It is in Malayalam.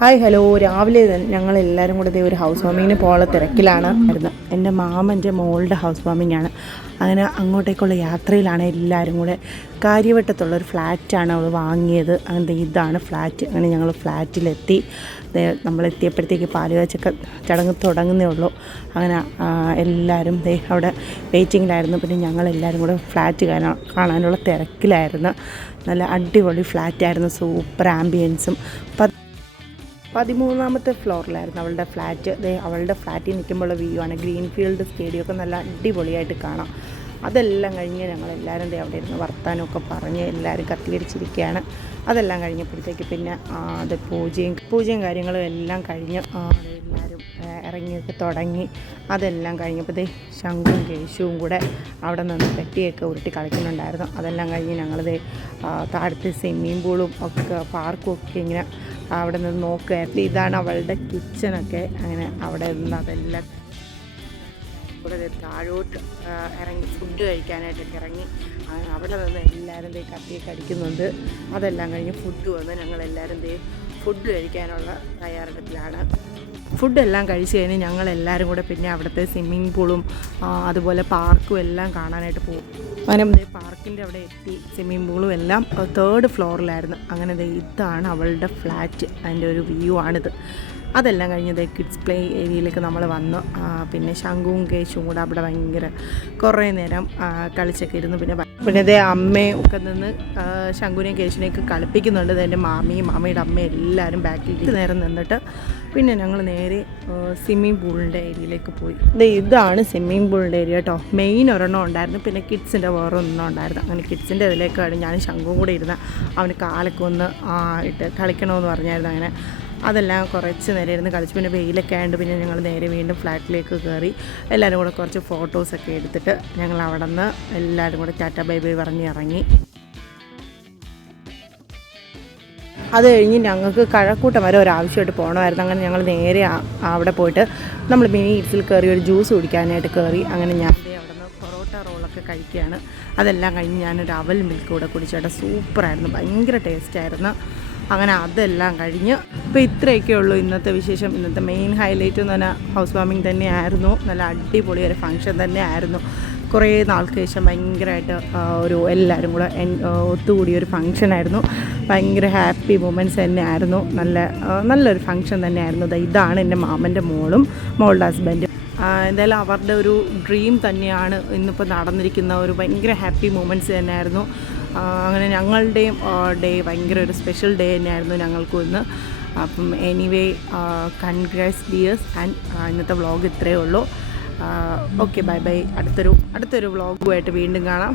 ഹായ് ഹലോ രാവിലെ ഞങ്ങളെല്ലാവരും കൂടെ ഒരു ഹൗസ് വാമിങ്ങിന് പോകാനുള്ള തിരക്കിലാണ് എൻ്റെ മാമൻ്റെ മോളുടെ ഹൗസ് വാമിംഗ് ആണ്. അങ്ങനെ അങ്ങോട്ടേക്കുള്ള യാത്രയിലാണ് എല്ലാവരും കൂടെ. കാര്യവട്ടത്തുള്ളൊരു ഫ്ലാറ്റാണ് അവൾ വാങ്ങിയത്. അങ്ങനത്തെ ഇതാണ് ഫ്ലാറ്റ്. അങ്ങനെ ഞങ്ങൾ ഫ്ലാറ്റിലെത്തി. നമ്മളെത്തിയപ്പോഴത്തേക്ക് പാലുകാച്ചൊക്കെ ചടങ്ങ് തുടങ്ങുന്നേ ഉള്ളൂ. അങ്ങനെ എല്ലാവരും അവിടെ വെയിറ്റിങ്ങിലായിരുന്നു. പിന്നെ ഞങ്ങളെല്ലാവരും കൂടെ ഫ്ലാറ്റ് കാണാനുള്ള തിരക്കിലായിരുന്നു. നല്ല അടിപൊളി ഫ്ലാറ്റായിരുന്നു. സൂപ്പർ ആംബിയൻസും 13ാമത്തെ ഫ്ലോറിലായിരുന്നു അവളുടെ ഫ്ലാറ്റ്. അവളുടെ ഫ്ലാറ്റിൽ നിൽക്കുമ്പോഴുള്ള വ്യൂ ആണ്. ഗ്രീൻഫീൽഡ് സ്റ്റേഡിയമൊക്കെ നല്ല അടിപൊളിയായിട്ട് കാണാം. അതെല്ലാം കഴിഞ്ഞ് ഞങ്ങളെല്ലാവരും അവിടെ ഇരുന്ന് വർത്താനമൊക്കെ പറഞ്ഞ് എല്ലാവരും കത്തികരിച്ചിരിക്കുകയാണ്. അതെല്ലാം കഴിഞ്ഞപ്പോഴത്തേക്ക് പിന്നെ പൂജയും കാര്യങ്ങളും എല്ലാം കഴിഞ്ഞ് എല്ലാവരും ഇറങ്ങിയൊക്കെ തുടങ്ങി. അതെല്ലാം കഴിഞ്ഞപ്പോൾ ശംഖുവും കേശുവും കൂടെ അവിടെ നിന്ന് പെട്ടിയൊക്കെ ഉരുട്ടി കളിക്കുന്നുണ്ടായിരുന്നു. അതെല്ലാം കഴിഞ്ഞ് ഞങ്ങളത് താഴത്തെ സ്വിമ്മിംഗ് പൂളും ഒക്കെ പാർക്കും ഒക്കെ ഇങ്ങനെ അവിടെ നിന്ന് നോക്കുകയായിരുന്നു. ഇതാണ് അവളുടെ കിച്ചണൊക്കെ. അങ്ങനെ അവിടെ നിന്ന് അതെല്ലാം ഇവിടെ താഴോട്ട് ഇറങ്ങി ഫുഡ് കഴിക്കാനായിട്ടൊക്കെ ഇറങ്ങി. അവിടെ നിന്ന് എല്ലാവരും കത്തിയൊക്കെ അടിക്കുന്നുണ്ട്. അതെല്ലാം കഴിഞ്ഞ് ഫുഡ് വന്ന് ഞങ്ങളെല്ലാവരും ഫുഡ് കഴിക്കാനുള്ള തയ്യാറെടുപ്പിലാണ്. ഫുഡെല്ലാം കഴിച്ച് കഴിഞ്ഞ് ഞങ്ങളെല്ലാവരും കൂടെ പിന്നെ അവിടുത്തെ സ്വിമ്മിംഗ് പൂളും അതുപോലെ പാർക്കും എല്ലാം കാണാനായിട്ട് പോകും. അങ്ങനെ പാർക്കിൻ്റെ അവിടെ എത്തി. സ്വിമ്മിംഗ് പൂളും എല്ലാം 3rd ഫ്ലോറിലായിരുന്നു. അങ്ങനെ ഇതാണ് അവളുടെ ഫ്ലാറ്റ്. അതിൻ്റെ ഒരു വ്യൂ ആണിത്. അതെല്ലാം കഴിഞ്ഞത് കിഡ്സ് പ്ലേ ഏരിയയിലേക്ക് നമ്മൾ വന്നു. പിന്നെ ശംഖുവും കേശുവും കൂടെ അവിടെ ഭയങ്കര കുറേ നേരം കളിച്ചൊക്കെ ഇരുന്നു. പിന്നെ അമ്മയും ഒക്കെ നിന്ന് ശംഖുവിനെയും കേശുവിനെയൊക്കെ കളിപ്പിക്കുന്നുണ്ട്. എൻ്റെ മാമിയുടെ അമ്മയും എല്ലാവരും ബാക്കിൽ നേരം നിന്നിട്ട് പിന്നെ ഞങ്ങൾ നേരെ സ്വിമ്മിംഗ് പൂളിൻ്റെ ഏരിയയിലേക്ക് പോയി. ഇതാണ് സ്വിമ്മിംഗ് പൂളിൻ്റെ ഏരിയ കേട്ടോ. മെയിൻ ഒരെണ്ണം ഉണ്ടായിരുന്നു, പിന്നെ കിഡ്സിൻ്റെ വേറെ ഒരെണ്ണം ഉണ്ടായിരുന്നു. അങ്ങനെ കിഡ്സിൻ്റെ ഇതിലേക്കാണ് ഞാൻ ശംഖുവും കൂടെ ഇരുന്ന് അവന് കാലൊക്കെ ഒന്ന് ഇട്ട് കളിക്കണമെന്ന് പറഞ്ഞായിരുന്നു. അങ്ങനെ അതെല്ലാം കുറച്ച് നേരം ഇരുന്ന് കളിച്ച് പിന്നെ വെയിലൊക്കെ ആയതുകൊണ്ട് പിന്നെ ഞങ്ങൾ നേരെ വീണ്ടും ഫ്ലാറ്റിലേക്ക് കയറി. എല്ലാവരും കൂടെ കുറച്ച് ഫോട്ടോസൊക്കെ എടുത്തിട്ട് ഞങ്ങൾ അവിടെ നിന്ന് എല്ലാവരും കൂടെ ടാറ്റ ബൈ ബൈ പറഞ്ഞ് ഇറങ്ങി. അത് കഴിഞ്ഞ് ഞങ്ങൾക്ക് കഴക്കൂട്ടം വരെ ഒരാവശ്യമായിട്ട് പോകണമായിരുന്നു. അങ്ങനെ ഞങ്ങൾ നേരെ അവിടെ പോയിട്ട് നമ്മൾ മിനി ഈറ്റ്സിൽ കയറി ഒരു ജ്യൂസ് കുടിക്കാനായിട്ട് കയറി. അങ്ങനെ ഞാൻ അവിടെ നിന്ന് പൊറോട്ട റോളൊക്കെ കഴിക്കുകയാണ്. അതെല്ലാം കഴിഞ്ഞ് ഞാനൊരു അവൽ മിൽക്ക് കൂടെ കുടിച്ചേട്ടാ. സൂപ്പറായിരുന്നു, ഭയങ്കര ടേസ്റ്റായിരുന്നു. അങ്ങനെ അതെല്ലാം കഴിഞ്ഞ് ഇപ്പോൾ ഇത്രയൊക്കെ ഉള്ളൂ ഇന്നത്തെ വിശേഷം. ഇന്നത്തെ മെയിൻ ഹൈലൈറ്റ് എന്ന് പറഞ്ഞാൽ ഹൗസ് വാമിംഗ് തന്നെയായിരുന്നു. നല്ല അടിപൊളി ഒരു ഫംഗ്ഷൻ തന്നെയായിരുന്നു. കുറേ നാൾക്ക് ശേഷം ഭയങ്കരമായിട്ട് എല്ലാവരും കൂടെ ഒത്തുകൂടിയൊരു ഫംഗ്ഷനായിരുന്നു. ഭയങ്കര ഹാപ്പി മൊമെൻറ്റ്സ് തന്നെയായിരുന്നു. നല്ലൊരു ഫംഗ്ഷൻ തന്നെയായിരുന്നു. ഇതാണ് എൻ്റെ മാമൻ്റെ മോളുടെ ഹസ്ബൻഡ്. എന്തായാലും അവരുടെ ഒരു ഡ്രീം തന്നെയാണ് ഇന്നിപ്പോൾ നടന്നിരിക്കുന്ന ഒരു ഭയങ്കര ഹാപ്പി മൊമെൻറ്റ്സ് തന്നെയായിരുന്നു. അങ്ങനെ ഞങ്ങളുടെയും ഡേ ഭയങ്കര ഒരു സ്പെഷ്യൽ ഡേ തന്നെയായിരുന്നു ഞങ്ങൾക്കും ഇന്ന്. അപ്പം എനിവേ കൺഗ്രാറ്റ്സ് ഡിയേഴ്സ്. ആൻഡ് ഇന്നത്തെ വ്ളോഗ് ഇത്രയേ ഉള്ളൂ. Okay, bye bye. അടുത്തൊരു വ്ളോഗുമായിട്ട് വീണ്ടും കാണാം.